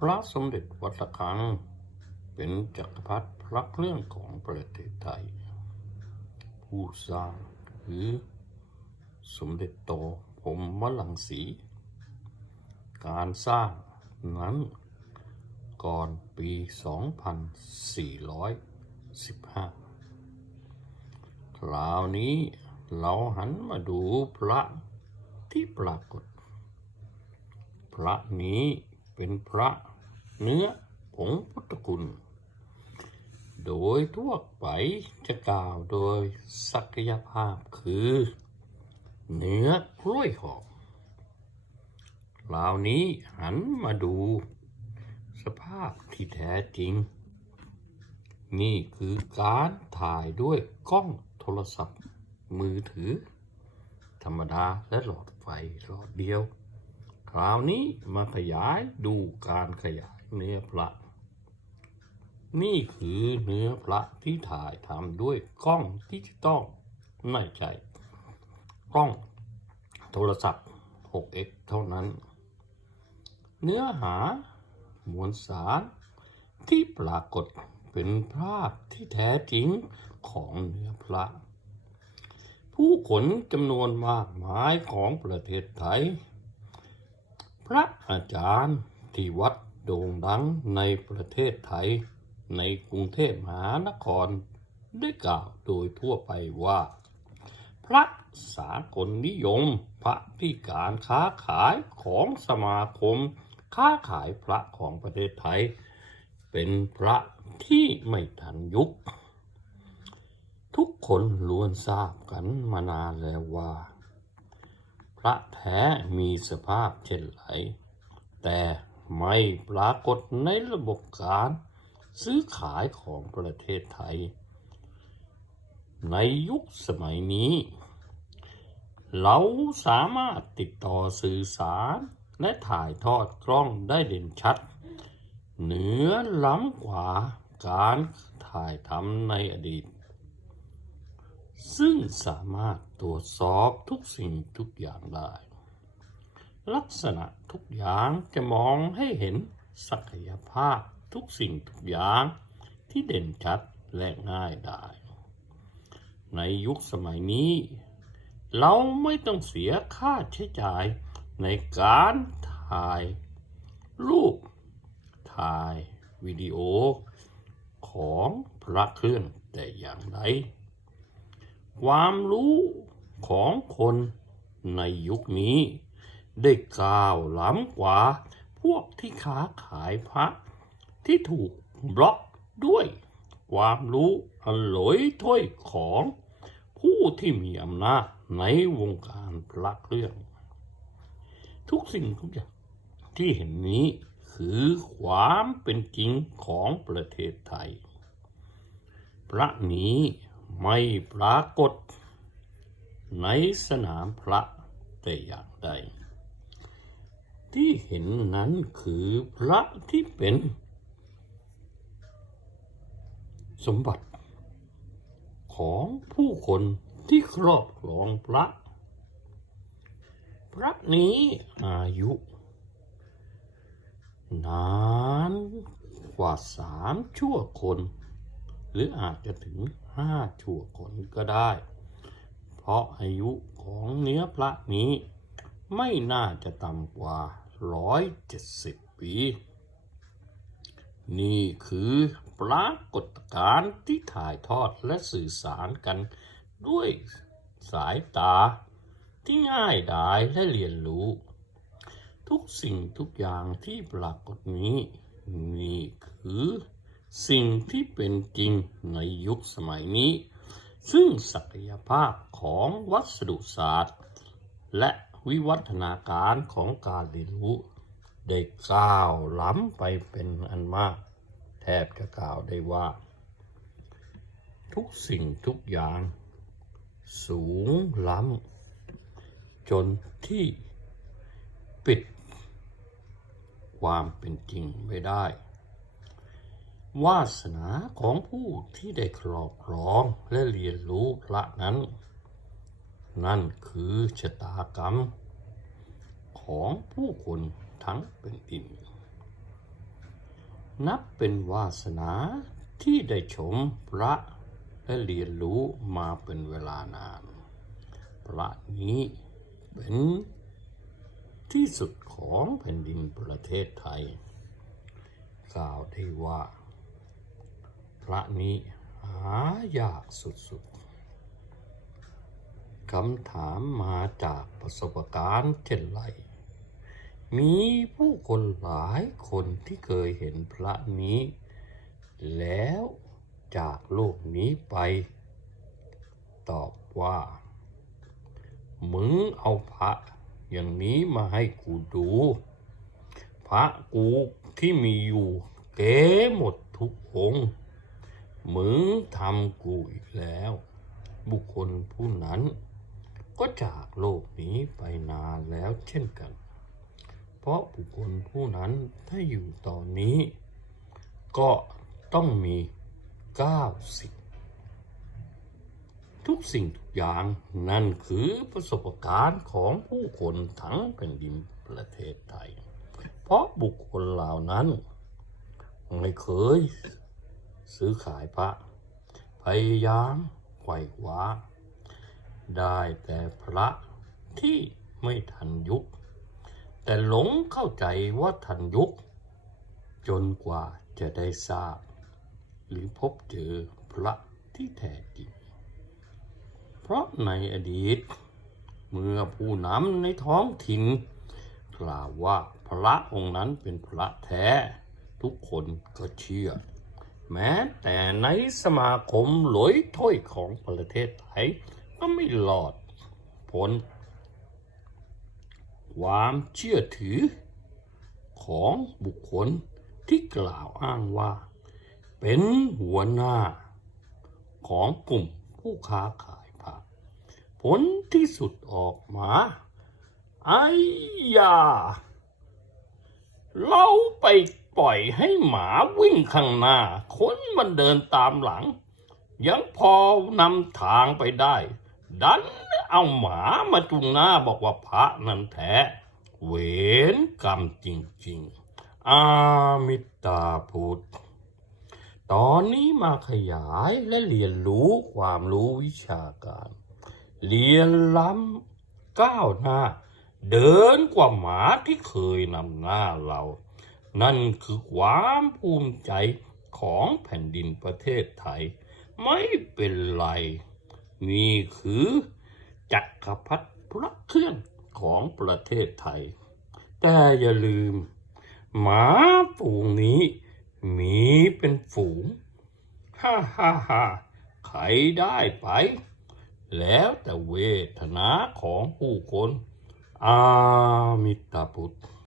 พระสมเด็จวัดระฆัง เป็นจักรพรรดิพระเครื่องของประเทศไทย ผู้สร้างคือสมเด็จโตผมวลังสี การสร้างนั้นก่อนปี 2415 คราวนี้เราหันมาดูพระที่ปรากฏ พระนี้ เป็นพระเนื้อผงพุทธคุณ โดยทั่วไปจะกล่าวโดยศักยภาพคือ เนื้อกล้วยหอมครานี้หันมาดู สภาพที่แท้จริง นี่คือการถ่ายด้วยกล้องโทรศัพท์มือถือ ธรรมดาและหลอดไฟหลอดเดียว ราวนี้มาขยายดูการขยายเนื้อพระ นี่คือเนื้อพระที่ถ่ายทำด้วยกล้องดิจิตอลไม่ใช่กล้องโทรศัพท์ 6x เท่านั้น เนื้อหามวลสารที่ปรากฏเป็นภาพที่แท้จริงของเนื้อพระ ผู้คนจำนวนมากมายของประเทศไทย พระอาจารย์ที่วัดโด่งดังในประเทศไทย ในกรุงเทพมหานคร ได้กล่าวโดยทั่วไปว่า พระสากลนิยม พระที่การค้าขายของสมาคม ค้าขายพระของประเทศไทย เป็นพระที่ไม่ทันยุค ทุกคนล้วนทราบกันมานานแล้วว่า ระแท้มีสภาพเช่นไรแต่ไม่ปรากฏในระบบการซื้อขายของประเทศไทย ในยุคสมัยนี้ เราสามารถติดต่อสื่อสารและถ่ายทอดกล้องได้เด่นชัด เหนือล้ำกว่าการถ่ายทำในอดีต ซึ่งสามารถตรวจสอบทุกสิ่งทุกอย่างได้ ลักษณะทุกอย่างจะมองให้เห็นศักยภาพทุกสิ่งทุกอย่างที่เด่นชัดและง่ายได้ ในยุคสมัยนี้ เราไม่ต้องเสียค่าใช้จ่ายในการถ่าย รูป ถ่าย วิดีโอ ของพระเครื่องแต่อย่างใด ความรู้ของคนในยุคนี้ ได้ก้าวล้ำกว่า พวกที่ค้าขายพระ ที่ถูกบล็อกด้วย ความรู้อันหลอยถ้วยของ ผู้ที่มีอำนาจในวงการพระเครื่อง ทุกสิ่งทุกอย่างที่เห็นนี้คือความเป็นจริงของประเทศไทย พระนี้ ไม่ปรากฏ ในสนามพระแต่อย่างใด ที่เห็นนั้นคือพระที่เป็น สมบัติ ของผู้คนที่ครอบครองพระ พระนี้อายุ นานกว่าสามชั่วคน หรืออาจจะถึงห้าชั่วคนก็ได้ เพราะอายุของเนื้อพระนี้ ไม่น่าจะต่ำกว่าร้อยเจ็ดสิบปี นี่คือปรากฏการณ์ที่ถ่ายทอดและสื่อสารกันด้วยสายตาที่ง่ายดายและเรียนรู้ ทุกสิ่งทุกอย่างที่ปรากฏนี้ นี่คือ สิ่งที่เป็นจริงในยุคสมัยนี้ ซึ่งศักยภาพของวัสดุศาสตร์ และวิวัฒนาการของการเรียนรู้ ได้ก้าวล้ำไปเป็นอันมาก แทบจะกล่าวได้ว่า ทุกสิ่งทุกอย่าง สูงล้ำจนที่ปิดความเป็นจริงไม่ได้ วาสนาของผู้ที่ได้ครอบครองและเรียนรู้พระนั้น นั่นคือชะตากรรม ของผู้คนทั้งเป็นดิน นับเป็นวาสนาที่ได้ชมพระและเรียนรู้มาเป็นเวลานาน พระนี้เป็นที่สุดของแผ่นดินประเทศไทย กล่าวได้ว่า พระนี้หายากสุดๆคำถามมาจากประสบการณ์เช่นไร มีผู้คนหลายคนที่เคยเห็นพระนี้ แล้วจากโลกนี้ไป ตอบว่า มึงเอาพระอย่างนี้มาให้กูดู พระกูที่มีอยู่เก๋หมดทุกองค์ มึงทำกูอีกแล้ว บุคคลผู้นั้น ก็จากโลกนี้ไปนานแล้วเช่นกัน เพราะบุคคลผู้นั้นถ้าอยู่ตอนนี้ ก็ต้องมีเก้าสิบทุกสิ่งทุกอย่างนั่นคือประสบการณ์ของผู้คนทั้งแผ่นดินประเทศไทย เพราะบุคคลเหล่านั้น ไม่เคย ซื้อขายพระ พยายามไขว่คว้า ได้แต่พระที่ไม่ทันยุค แต่หลงเข้าใจว่าทันยุค จนกว่าจะได้ทราบ หรือพบเจอพระที่แท้จริง เพราะในอดีต เมื่อผู้นำในท้องถิ่นกล่าวว่าพระองค์นั้นเป็นพระแท้ ทุกคนก็เชื่อ แม้แต่ในสมาคมหลอยถ้อยของประเทศไทย ก็ไม่หลอดพ้นความเชื่อถือ ของบุคคลที่กล่าวอ้างว่า เป็นหัวหน้า ของกลุ่มผู้ค้าขายผ้าผลที่สุดออกมาไอ้ยา เราไป ปล่อยให้หมาวิ่งข้างหน้า คนมันเดินตามหลัง ยังพอนำทางไปได้ ดันเอาหมามาจุงหน้าบอกว่าพระนั้นแท้เวรกรรมจริงๆ อามิตาพุทธตอนนี้มาขยายและเรียนรู้ความรู้วิชาการ เรียนล้ำก้าวหน้า เดินกว่าหมาที่เคยนำหน้าเรา นั่นคือความภูมิใจของแผ่นดินประเทศไทย ไม่เป็นไร นี่คือจักรพรรดิพระเครื่องของประเทศไทย แต่อย่าลืม หมาฝูงนี้ มีเป็นฝูง ฮ่าฮ่าฮ่าใครได้ไป แล้วแต่เวทนาของผู้คน อามิตาพุทธ